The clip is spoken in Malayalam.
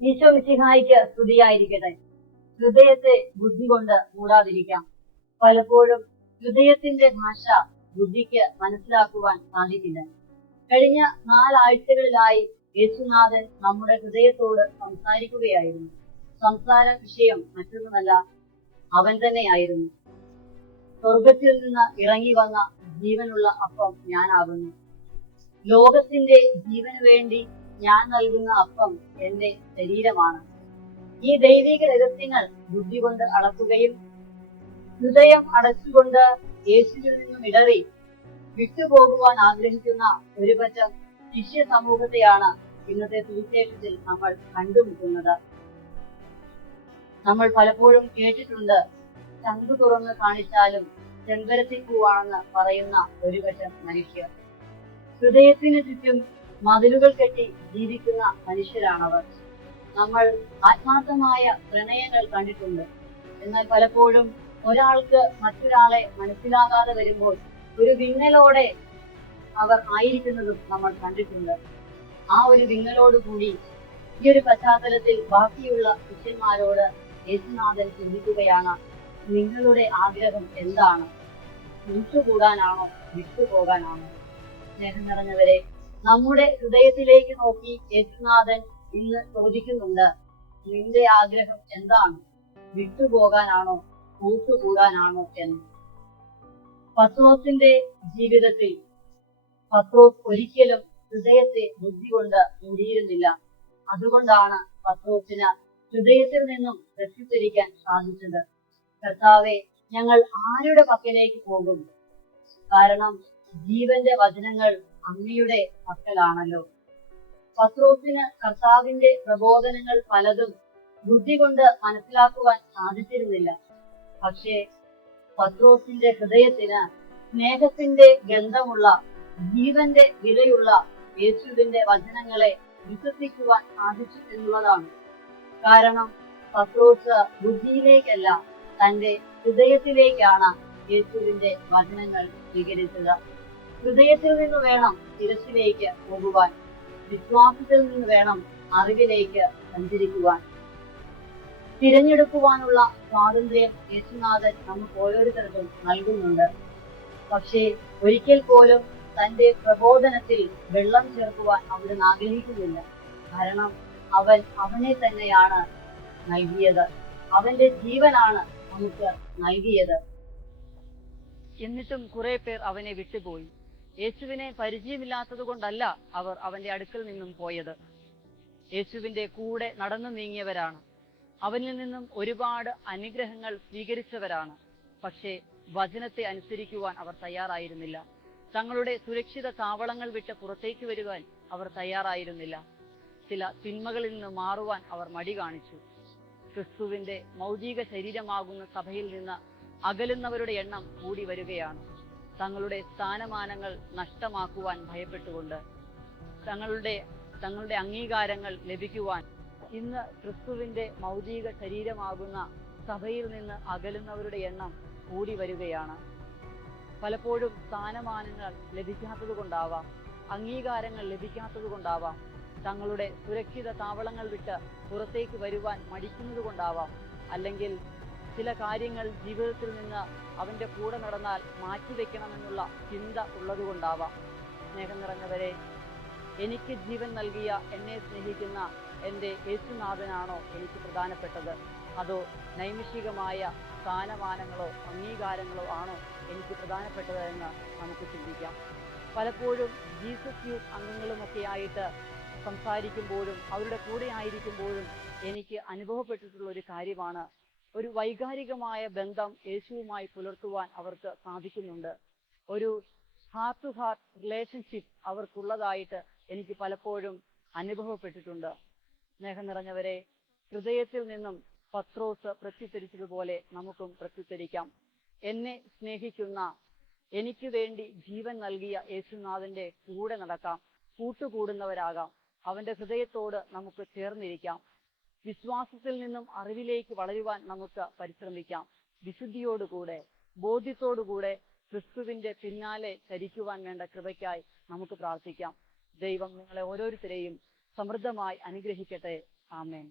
ഈശോ മിശിഹായിക്ക് സ്തുതിയായിരിക്കട്ടെ. ഹൃദയത്തെ ബുദ്ധി കൊണ്ട് മൂടാതിരിക്കാം. പലപ്പോഴും ഹൃദയത്തിന്റെ ഭാഷ ബുദ്ധിക്ക് മനസ്സിലാക്കുവാൻ സാധിക്കില്ല. കഴിഞ്ഞ 4 ആഴ്ചകളിലായി യേശുനാഥൻ നമ്മുടെ ഹൃദയത്തോട് സംസാരിക്കുകയായിരുന്നു. സംസാര വിഷയം മറ്റൊന്നുമല്ല, അവൻ തന്നെയായിരുന്നു. സ്വർഗത്തിൽ നിന്ന് ഇറങ്ങി വന്ന ജീവനുള്ള അപ്പം ഞാനാകുന്നു. ലോകത്തിന്റെ ജീവന് വേണ്ടി ഞാൻ നൽകുന്ന അപ്പം എന്റെ ശരീരമാണ്. ഈ ദൈവിക രഹസ്യങ്ങൾ ബുദ്ധി കൊണ്ട് അളക്കുകയും ഹൃദയം അടച്ചുകൊണ്ട് യേശുവിൽ നിന്നും ഇടറി വിട്ടുപോകുവാൻ ആഗ്രഹിക്കുന്ന ഒരു പറ്റം ശിഷ്യ സമൂഹത്തെയാണ് ഇന്നത്തെ സുവിശേഷത്തിൽ നമ്മൾ കണ്ടുമുട്ടുന്നത്. നമ്മൾ പലപ്പോഴും കേട്ടിട്ടുണ്ട്, ചങ്കു തുറന്ന് കാണിച്ചാലും ചെമ്പരത്തിപ്പൂവാണെന്ന് പറയുന്ന ഒരു പറ്റം മനുഷ്യർ. ഹൃദയത്തിന് ചുറ്റും മതിലുകൾ കെട്ടി ജീവിക്കുന്ന മനുഷ്യരാണവർ. നമ്മൾ ആത്മാർത്ഥമായ പ്രണയങ്ങൾ കണ്ടിട്ടുണ്ട്. എന്നാൽ പലപ്പോഴും ഒരാൾക്ക് മറ്റൊരാളെ മനസ്സിലാകാതെ വരുമ്പോൾ ഒരു വിങ്ങലോടെ അവർ ആയിരിക്കുന്നതും നമ്മൾ കണ്ടിട്ടുണ്ട്. ആ ഒരു വിങ്ങലോടുകൂടി ഈ ഒരു പശ്ചാത്തലത്തിൽ ബാക്കിയുള്ള ശിഷ്യന്മാരോട് യേശുനാഥൻ ചിന്തിക്കുകയാണ്, നിങ്ങളുടെ ആഗ്രഹം എന്താണ്? കൂട്ടുകൂടാനാണോ വിട്ടുപോകാനാണോ? സ്നേഹം നിറഞ്ഞവരെ, നമ്മുടെ ഹൃദയത്തിലേക്ക് നോക്കി യേശുനാഥൻ ഇന്ന് ചോദിക്കുന്നുണ്ട്, നിന്റെ ആഗ്രഹം എന്താണ്? വിട്ടുപോകാനാണോ കൂട്ടുകൂടാനാണോ എന്ന്. പത്രോസിന്റെ ജീവിതത്തിൽ പത്രോസ് ഒരിക്കലും ഹൃദയത്തെ ബുദ്ധി കൊണ്ട് മൂടിയിരുന്നില്ല. അതുകൊണ്ടാണ് പത്രോസിന് ഹൃദയത്തിൽ നിന്നും രക്ഷപ്പെടിക്കാൻ സാധിച്ചത്. കർത്താവെ, ഞങ്ങൾ ആരുടെ പക്കലേക്ക് പോകും? കാരണം ജീവന്റെ വചനങ്ങൾ അങ്ങയുടെ പക്കലാണല്ലോ. പത്രോസിന് കർത്താവിന്റെ പ്രബോധനങ്ങൾ പലതും ബുദ്ധി കൊണ്ട് മനസ്സിലാക്കുവാൻ സാധിച്ചിരുന്നില്ല. പക്ഷേ പത്രോസിന്റെ ഹൃദയത്തിന് സ്നേഹത്തിന്റെ ഗന്ധമുള്ള, ജീവന്റെ വിലയുള്ള യേശുവിന്റെ വചനങ്ങളെ വിശ്വസിക്കുവാൻ സാധിച്ചു എന്നുള്ളതാണ്. കാരണം പത്രോസ് ബുദ്ധിയിലേക്കല്ല, തന്റെ ഹൃദയത്തിലേക്കാണ് യേശുവിന്റെ വചനങ്ങൾ സ്വീകരിച്ചത്. ഹൃദയത്തിൽ നിന്ന് വേണം ശിരസിലേക്ക് പോകുവാൻ. വിശ്വാസത്തിൽ നിന്ന് വേണം അറിവിലേക്ക് സഞ്ചരിക്കുവാൻ. തിരഞ്ഞെടുക്കുവാനുള്ള സ്വാതന്ത്ര്യം യേശുനാഥൻ നമുക്ക് ഓരോരുത്തർക്കും നൽകുന്നുണ്ട്. പക്ഷേ ഒരിക്കൽ പോലും തന്റെ പ്രബോധനത്തിൽ വെള്ളം ചേർക്കുവാൻ അവിടുന്ന് ആഗ്രഹിക്കുന്നില്ല. കാരണം അവൻ അവനെ തന്നെയാണ് നൽകിയത്. അവന്റെ ജീവനാണ് നമുക്ക് നൽകിയത്. എന്നിട്ടും കുറെ പേർ അവനെ വിട്ടുപോയി. യേശുവിനെ പരിചയമില്ലാത്തത് കൊണ്ടല്ല അവർ അവന്റെ അടുക്കൽ നിന്നും പോയത്. യേശുവിന്റെ കൂടെ നടന്നു നീങ്ങിയവരാണ്. അവനിൽ നിന്നും ഒരുപാട് അനുഗ്രഹങ്ങൾ സ്വീകരിച്ചവരാണ്. പക്ഷേ വചനത്തെ അനുസരിക്കുവാൻ അവർ തയ്യാറായിരുന്നില്ല. തങ്ങളുടെ സുരക്ഷിത താവളങ്ങൾ വിട്ട് പുറത്തേക്ക് വരുവാൻ അവർ തയ്യാറായിരുന്നില്ല. ചില തിന്മകളിൽ നിന്ന് മാറുവാൻ അവർ മടി കാണിച്ചു. ക്രിസ്തുവിന്റെ മൗലിക ശരീരമാകുന്ന സഭയിൽ നിന്ന് അകലുന്നവരുടെ എണ്ണം കൂടി വരികയാണ്. തങ്ങളുടെ സ്ഥാനമാനങ്ങൾ നഷ്ടമാക്കുവാൻ ഭയപ്പെട്ടുകൊണ്ട്, തങ്ങളുടെ അംഗീകാരങ്ങൾ ലഭിക്കുവാൻ ഇന്ന് ക്രിസ്തുവിന്റെ മൗലിക ശരീരമാകുന്ന സഭയിൽ നിന്ന് അകലുന്നവരുടെ എണ്ണം കൂടി വരികയാണ്. പലപ്പോഴും സ്ഥാനമാനങ്ങൾ ലഭിക്കാത്തത് കൊണ്ടാവാം, അംഗീകാരങ്ങൾ ലഭിക്കാത്തത് കൊണ്ടാവാം, തങ്ങളുടെ സുരക്ഷിത താവളങ്ങൾ വിട്ട് പുറത്തേക്ക് വരുവാൻ മടിക്കുന്നത് കൊണ്ടാവാം, അല്ലെങ്കിൽ ചില കാര്യങ്ങൾ ജീവിതത്തിൽ നിന്ന് അവന്റെ കൂടെ നടന്നാൽ മാറ്റിവെക്കണമെന്നുള്ള ചിന്ത ഉള്ളതുകൊണ്ടാവാം. സ്നേഹം നിറഞ്ഞവരെ, എനിക്ക് ജീവൻ നൽകിയ, എന്നെ സ്നേഹിക്കുന്ന എൻ്റെ യേശുനാഥനാണോ എനിക്ക് പ്രധാനപ്പെട്ടത്? അതോ നൈമിഷികമായ സ്ഥാനമാനങ്ങളോ അംഗീകാരങ്ങളോ ആണോ എനിക്ക് പ്രധാനപ്പെട്ടത് എന്ന് നമുക്ക് ചിന്തിക്കാം. പലപ്പോഴും ജീസസ് യൂത്ത് അംഗങ്ങളുമൊക്കെ ആയിട്ട് സംസാരിക്കുമ്പോഴും അവരുടെ കൂടെ ആയിരിക്കുമ്പോഴും എനിക്ക് അനുഭവപ്പെട്ടിട്ടുള്ള ഒരു കാര്യമാണ്, ഒരു വൈകാരികമായ ബന്ധം യേശുവുമായി പുലർത്തുവാൻ അവർക്ക് സാധിക്കുന്നുണ്ട്. ഒരു ഹാർട്ട് ടു ഹാർട്ട് റിലേഷൻഷിപ്പ് അവർക്കുള്ളതായിട്ട് എനിക്ക് പലപ്പോഴും അനുഭവപ്പെട്ടിട്ടുണ്ട്. സ്നേഹം നിറഞ്ഞവരെ, ഹൃദയത്തിൽ നിന്നും പത്രോസ് പ്രത്യുത്തരിച്ചതുപോലെ നമുക്കും പ്രത്യുത്തരിക്കാം. എന്നെ സ്നേഹിക്കുന്ന, എനിക്ക് വേണ്ടി ജീവൻ നൽകിയ യേശുനാഥന്റെ കൂടെ നടക്കാം, കൂട്ടുകൂടുന്നവരാകാം. അവന്റെ ഹൃദയത്തോട് നമുക്ക് ചേർന്നിരിക്കാം. വിശ്വാസത്തിൽ നിന്നും അറിവിലേക്ക് വളരുവാൻ നമുക്ക് പരിശ്രമിക്കാം. വിശുദ്ധിയോടുകൂടെ, ബോധ്യത്തോടുകൂടെ ക്രിസ്തുവിന്റെ പിന്നാലെ ചരിക്കുവാൻ വേണ്ട കൃപയ്ക്കായി നമുക്ക് പ്രാർത്ഥിക്കാം. ദൈവം നിങ്ങളെ ഓരോരുത്തരെയും സമൃദ്ധമായി അനുഗ്രഹിക്കട്ടെ. ആമേൻ.